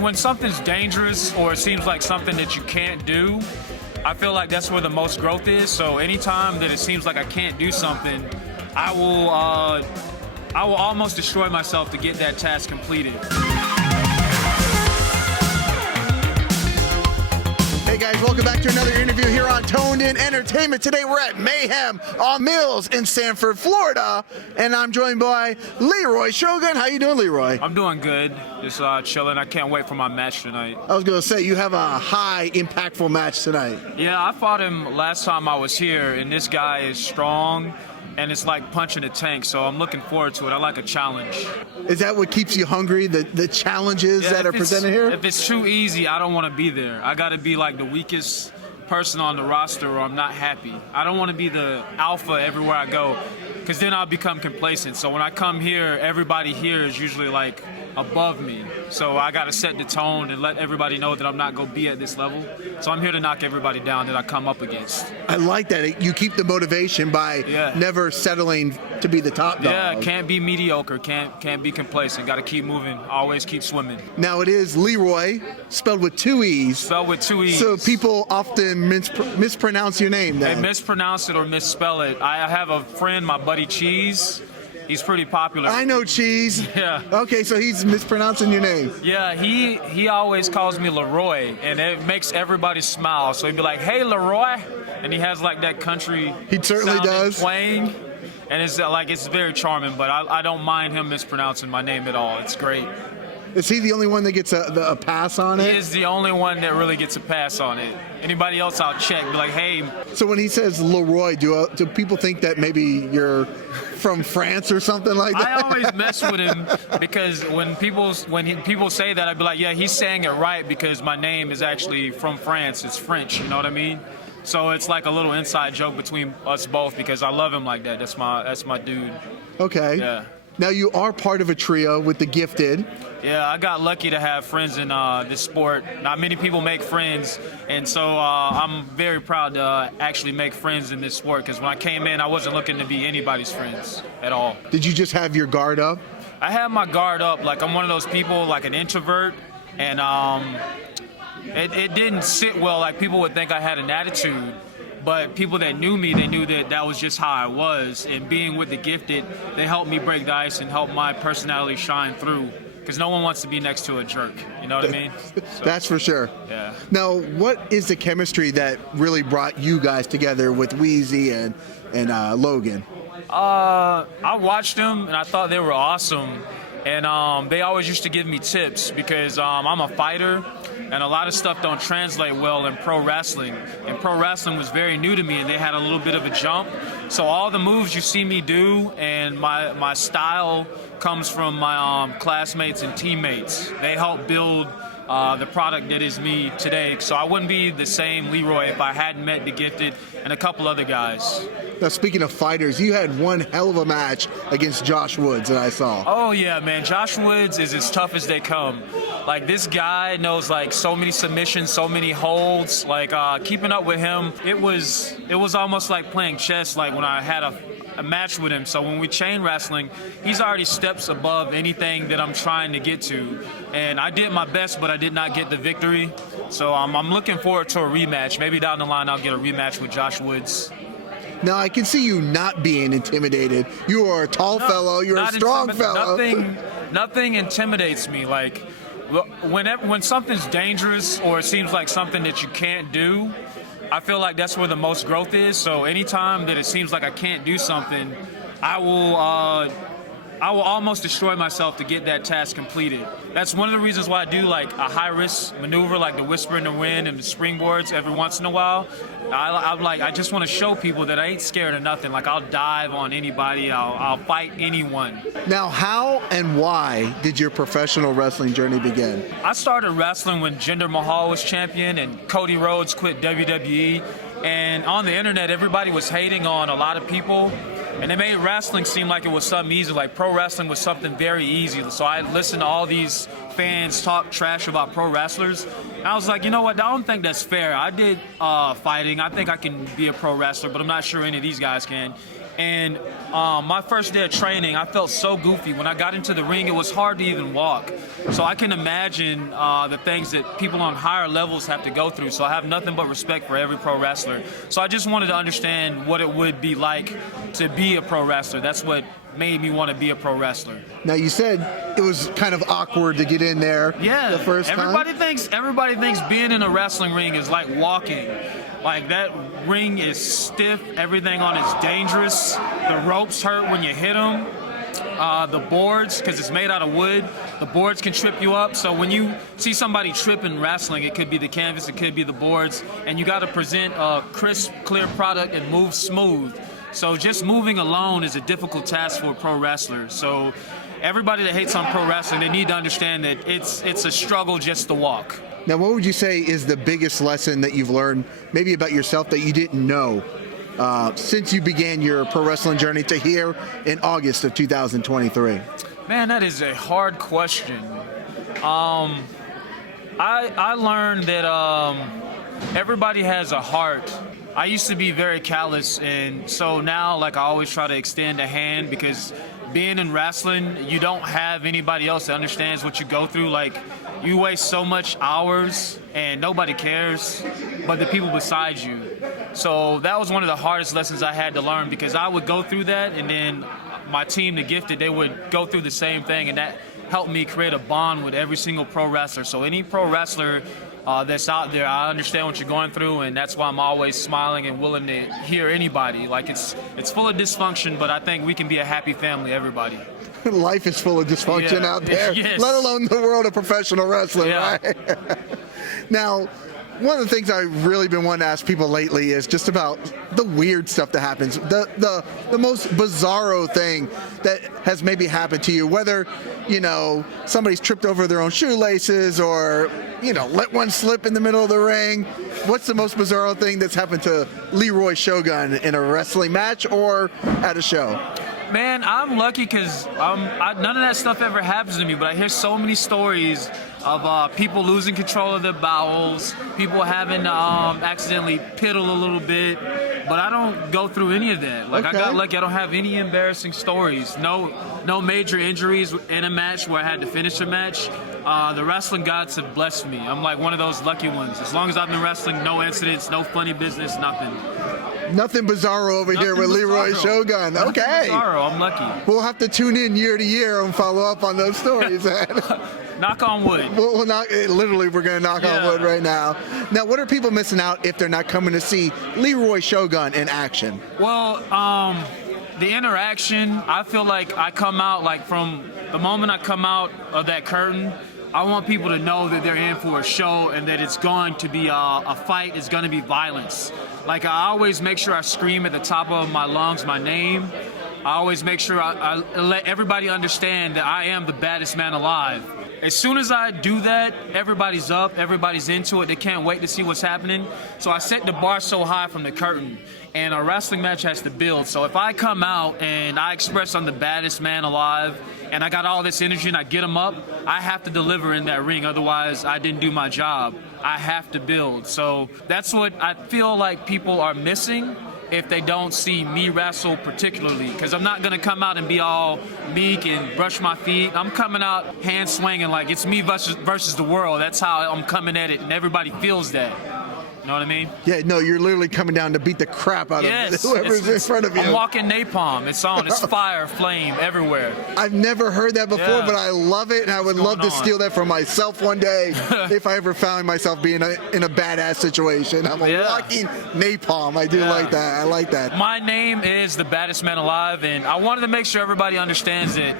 when something's dangerous or it seems like something that you can't do, I feel like that's where the most growth is. So anytime that it seems like I can't do something, I will almost destroy myself to get that task completed. Hey guys, welcome back to another interview here on Toned In Entertainment. Today we're at Mayhem On Mills in Sanford, Florida, and I'm joined by Leeroy Shogun. How you doing, Leeroy? I'm doing good, just chilling. I can't wait for my match tonight. I was gonna say, you have a high, impactful match tonight. Yeah, I fought him last time I was here, and this guy is strong, and it's like punching a tank, so I'm looking forward to it. I like a challenge. Is that what keeps you hungry, the challenges that are presented here? If it's too easy, I don't want to be there. I got to be like the weakest person on the roster or I'm not happy. I don't want to be the alpha everywhere I go, because then I'll become complacent. So when I come here, everybody here is usually like above me. So I got to set the tone and let everybody know that I'm not going to be at this level. So I'm here to knock everybody down that I come up against. I like that. You keep the motivation by never settling to be the top dog. Yeah, can't be mediocre, can't be complacent. Got to keep moving, always keep swimming. Now it is Leeroy, spelled with two E's. Spelled with two E's. So people often mispronounce your name then. They mispronounce it or misspell it. I have a friend, my buddy Cheese. He's pretty popular. I know Cheese. Yeah. Okay, so he's mispronouncing your name. Yeah, he always calls me Leroy, and it makes everybody smile. So he'd be like, "Hey, Leroy," and he has like that country. He certainly does. Twang, and it's very charming. But I don't mind him mispronouncing my name at all. It's great. Is he the only one that gets a pass on it? He is the only one that really gets a pass on it. Anybody else I'll check, be like, "Hey." So when he says Leroy, do people think that maybe you're from France or something like that? I always mess with him because when people say that, I'd be like, "Yeah, he's saying it right because my name is actually from France. It's French." You know what I mean? So it's like a little inside joke between us both because I love him like that. That's my dude. Okay. Yeah. Now you are part of a trio with the Gifted. Yeah, I got lucky to have friends in this sport. Not many people make friends, and so I'm very proud to actually make friends in this sport because when I came in, I wasn't looking to be anybody's friends at all. Did you just have your guard up? I have my guard up. Like I'm one of those people, like an introvert, and it didn't sit well. Like people would think I had an attitude. But people that knew me, they knew that was just how I was. And being with the Gifted, they helped me break the ice and help my personality shine through. Because no one wants to be next to a jerk. You know what I mean? So, that's for sure. Yeah. Now, what is the chemistry that really brought you guys together with Wheezy and Logan? I watched them, and I thought they were awesome. And they always used to give me tips because I'm a fighter. And a lot of stuff don't translate well in pro wrestling. And pro wrestling was very new to me, and they had a little bit of a jump. So all the moves you see me do and my style comes from my classmates and teammates. They help build the product that is me today. So I wouldn't be the same Leeroy if I hadn't met the Gifted and a couple other guys. Now, speaking of fighters, you had one hell of a match against Josh Woods that I saw. Oh, yeah, man. Josh Woods is as tough as they come. Like, this guy knows, like, so many submissions, so many holds. Like, keeping up with him, it was almost like playing chess, like, when I had a match with him. So when we chain wrestling, he's already steps above anything that I'm trying to get to. And I did my best, but I did not get the victory. So I'm looking forward to a rematch. Maybe down the line I'll get a rematch with Josh Woods. Now, I can see you not being intimidated. You are a tall fellow. You're a strong fellow. Nothing intimidates me. Like, when something's dangerous or it seems like something that you can't do, I feel like that's where the most growth is. So anytime that it seems like I can't do something, I will almost destroy myself to get that task completed. That's one of the reasons why I do like a high-risk maneuver like the Whisper in the Wind and the springboards every once in a while. I just want to show people that I ain't scared of nothing. Like, I'll dive on anybody. I'll fight anyone. Now, how and why did your professional wrestling journey begin? I started wrestling when Jinder Mahal was champion and Cody Rhodes quit WWE. And on the internet, everybody was hating on a lot of people. And they made wrestling seem like it was something easy, like pro wrestling was something very easy. So I listened to all these fans talk trash about pro wrestlers. And I was like, you know what, I don't think that's fair. I did fighting. I think I can be a pro wrestler, but I'm not sure any of these guys can. And my first day of training, I felt so goofy. When I got into the ring, it was hard to even walk. So I can imagine the things that people on higher levels have to go through. So I have nothing but respect for every pro wrestler. So I just wanted to understand what it would be like to be a pro wrestler. That's what made me want to be a pro wrestler. Now, you said it was kind of awkward to get in there the first time. Everybody thinks being in a wrestling ring is like walking. Like, that ring is stiff. Everything on it's dangerous. The ropes hurt when you hit them. The boards, because it's made out of wood, the boards can trip you up. So when you see somebody trip in wrestling, it could be the canvas, it could be the boards, and you got to present a crisp, clear product and move smooth. So just moving alone is a difficult task for a pro wrestler. So everybody that hates on pro wrestling, they need to understand that it's a struggle just to walk. Now, what would you say is the biggest lesson that you've learned, maybe about yourself, that you didn't know since you began your pro wrestling journey to here in August of 2023? Man, that is a hard question. I learned that everybody has a heart. I used to be very callous, and so now, like, I always try to extend a hand, because being in wrestling, you don't have anybody else that understands what you go through. Like, you waste so much hours and nobody cares but the people beside you. So that was one of the hardest lessons I had to learn, because I would go through that, and then my team, the Gifted, they would go through the same thing, and that helped me create a bond with every single pro wrestler. So any pro wrestler that's out there, I understand what you're going through, and that's why I'm always smiling and willing to hear anybody. Like, it's full of dysfunction, but I think we can be a happy family, everybody. Life is full of dysfunction out there, yes. Let alone the world of professional wrestling, right? Now, one of the things I've really been wanting to ask people lately is just about the weird stuff that happens, the most bizarro thing that has maybe happened to you, whether, you know, somebody's tripped over their own shoelaces or, you know, let one slip in the middle of the ring. What's the most bizarro thing that's happened to Leeroy Shogun in a wrestling match or at a show? Man, I'm lucky, because none of that stuff ever happens to me, but I hear so many stories of people losing control of their bowels, people having accidentally piddle a little bit, but I don't go through any of that. Like, okay. I got lucky. I don't have any embarrassing stories. No major injuries in a match where I had to finish a match. The wrestling gods have blessed me. I'm like one of those lucky ones. As long as I've been wrestling, no incidents, no funny business, nothing. Nothing bizarro over here with Leeroy Shogun. Okay. Bizarro. I'm lucky. We'll have to tune in year to year and follow up on those stories. Knock on wood. We'll knock, literally, we're going to knock on wood right now. Now, what are people missing out if they're not coming to see Leeroy Shogun in action? Well, the interaction, I feel like I come out, like, from the moment I come out of that curtain, I want people to know that they're in for a show and that it's going to be a fight, it's going to be violence. Like, I always make sure I scream at the top of my lungs my name. I always make sure I let everybody understand that I am the baddest man alive. As soon as I do that, everybody's up, everybody's into it, they can't wait to see what's happening. So I set the bar so high from the curtain, and a wrestling match has to build. So if I come out and I express I'm the baddest man alive, and I got all this energy and I get them up, I have to deliver in that ring, otherwise I didn't do my job. I have to build. So that's what I feel like people are missing if they don't see me wrestle particularly, because I'm not going to come out and be all meek and brush my feet. I'm coming out hand swinging like it's me versus the world. That's how I'm coming at it, and everybody feels that. You know what I mean? Yeah, no, you're literally coming down to beat the crap out of whoever's in front of you. I'm walking napalm. It's on. It's fire, flame everywhere. I've never heard that before, but I love it, and I would love to steal that for myself one day if I ever found myself being in a badass situation. I'm a walking napalm. I do like that. I like that. My name is the baddest man alive, and I wanted to make sure everybody understands it.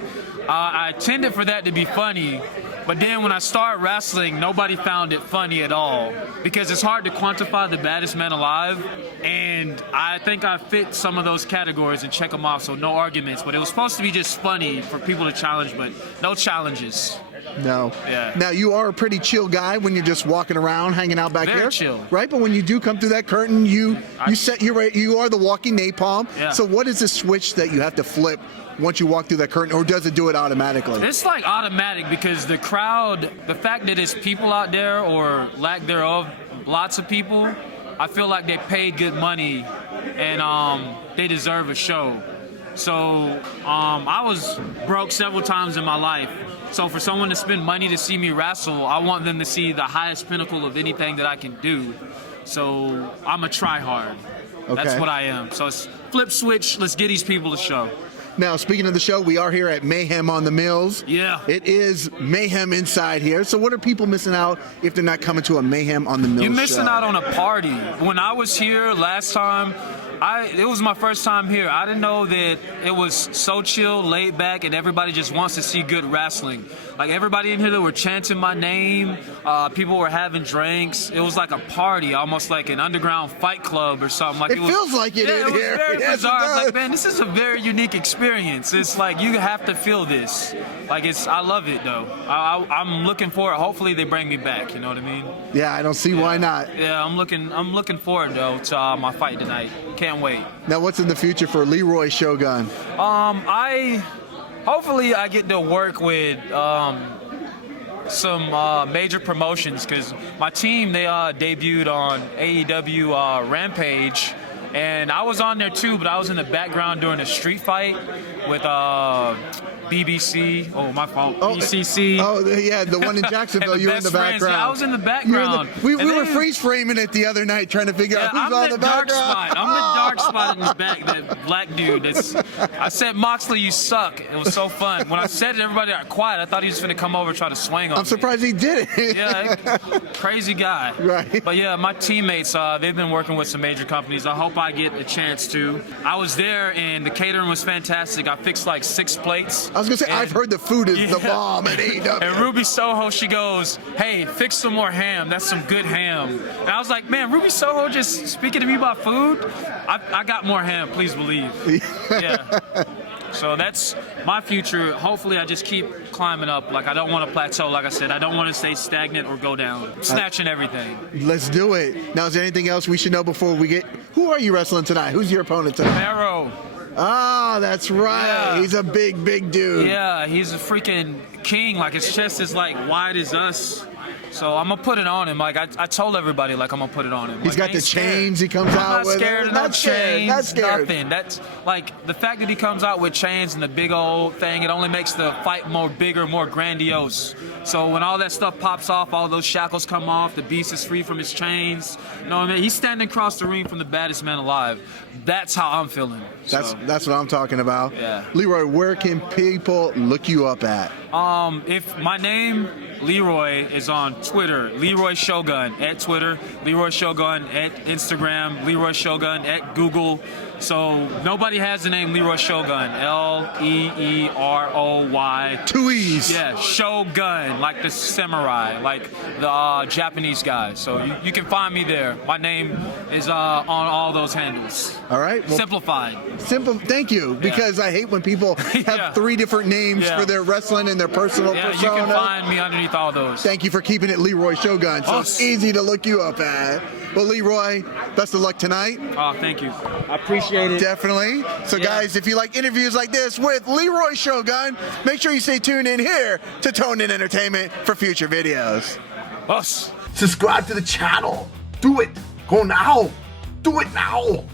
I intended for that to be funny, but then when I started wrestling, nobody found it funny at all, because it's hard to quantify the baddest man alive, and I think I fit some of those categories and check them off, so no arguments. But it was supposed to be just funny for people to challenge, but no challenges. No. Yeah. Now, you are a pretty chill guy when you're just walking around, hanging out back here. Very chill. Right? But when you do come through that curtain, you are the walking napalm. Yeah. So what is the switch that you have to flip once you walk through that curtain, or does it do it automatically? It's like automatic, because the crowd, the fact that it's people out there or lack thereof, lots of people, I feel like they paid good money and they deserve a show. So I was broke several times in my life. So for someone to spend money to see me wrestle, I want them to see the highest pinnacle of anything that I can do. So I'm a try-hard. Okay. That's what I am. So it's flip switch. Let's get these people a show. Now, speaking of the show, we are here at Mayhem on the Mills. Yeah. It is mayhem inside here. So what are people missing out if they're not coming to a Mayhem on the Mills You're missing show? out on a party. When I was here last time, it was my first time here. I didn't know that it was so chill, laid back, and everybody just wants to see good wrestling. Like everybody in here that were chanting my name, people were having drinks. It was like a party, almost like an underground fight club or something. Like It feels like it in was here. very Yes, it bizarre. I was does. like, man, this is a very unique experience. It's like you have to feel this. Like I love it though. I'm looking forward. Hopefully they bring me back. You know what I mean? Yeah, I don't see why not. Yeah, I'm looking forward though to my fight tonight. Can't wait. Now, what's in the future for Leeroy Shogun? Hopefully I get to work with some major promotions, because my team, they debuted on AEW Rampage, and I was on there too, but I was in the background during a street fight with BBC. Oh, my fault. BCC. Oh, yeah, the one in Jacksonville. And You were in the Best Friends. background. Yeah, I was in the You background. were And we were then- freeze framing it the other night, trying to figure out who's I'm on the the dark background. spot. I'm the dark spot in the back. That black dude. I said, Moxley, you suck. It was so fun. When I said it, everybody got quiet. I thought he was going to come over and try to swing on I'm me. surprised he did it. Yeah, crazy guy. Right. But yeah, my teammates, they've been working with some major companies. I hope I get a chance to. I was there, and the catering was fantastic. I fixed like 6 plates. I was gonna say, I've heard the food is the Yeah. bomb at AEW. And Ruby Soho, she goes, hey, fix some more ham. That's some good ham. And I was like, man, Ruby Soho just speaking to me about food? I got more ham, please believe. Yeah. So that's my future. Hopefully I just keep climbing up. Like, I don't want to plateau. Like I said, I don't want to stay stagnant or go down. Snatching everything. Let's do it. Now, is there anything else we should know before we get... Who are you wrestling tonight? Who's your opponent tonight? Parrow. Ah, that's right. Yeah. He's a big, big dude. Yeah, he's a freaking king. Like, his chest is like wide as us. So I'm gonna put it on him. Like I told everybody, like I'm gonna put it on him. He's like, got I the ain't scared. chains he comes I'm out not with. scared of no Not scared. chains. Not scared. Nothing. That's like the fact that he comes out with chains and the big old thing. It only makes the fight more bigger, more grandiose. So when all that stuff pops off, all those shackles come off, the beast is free from his chains. You know what I mean? He's standing across the ring from the baddest man alive. That's how I'm feeling. That's what I'm talking about. Yeah. Leeroy, where can people look you up at? If my name Leeroy is on Twitter, Leeroy Shogun at Twitter, Leeroy Shogun at Instagram, Leeroy Shogun at Google. So nobody has the name Leeroy Shogun. Leeroy. 2 E's. Yeah, Shogun, like the samurai, like the Japanese guy. So you can find me there. My name is on all those handles. All right. Well, Simplified. simple. Thank you, because I hate when people have Yeah. 3 different names Yeah. for their wrestling and their personal Yeah, persona. you can find me underneath all those. Thank you for keeping it Leeroy Shogun, so it's easy to look you up at. Well, Leeroy, best of luck tonight. Oh, thank you. I appreciate it. Definitely. So, Yeah. guys, if you like interviews like this with Leeroy Shogun, make sure you stay tuned in here to Tone In Entertainment for future videos. Us. Subscribe to the channel. Do it. Go now. Do it now.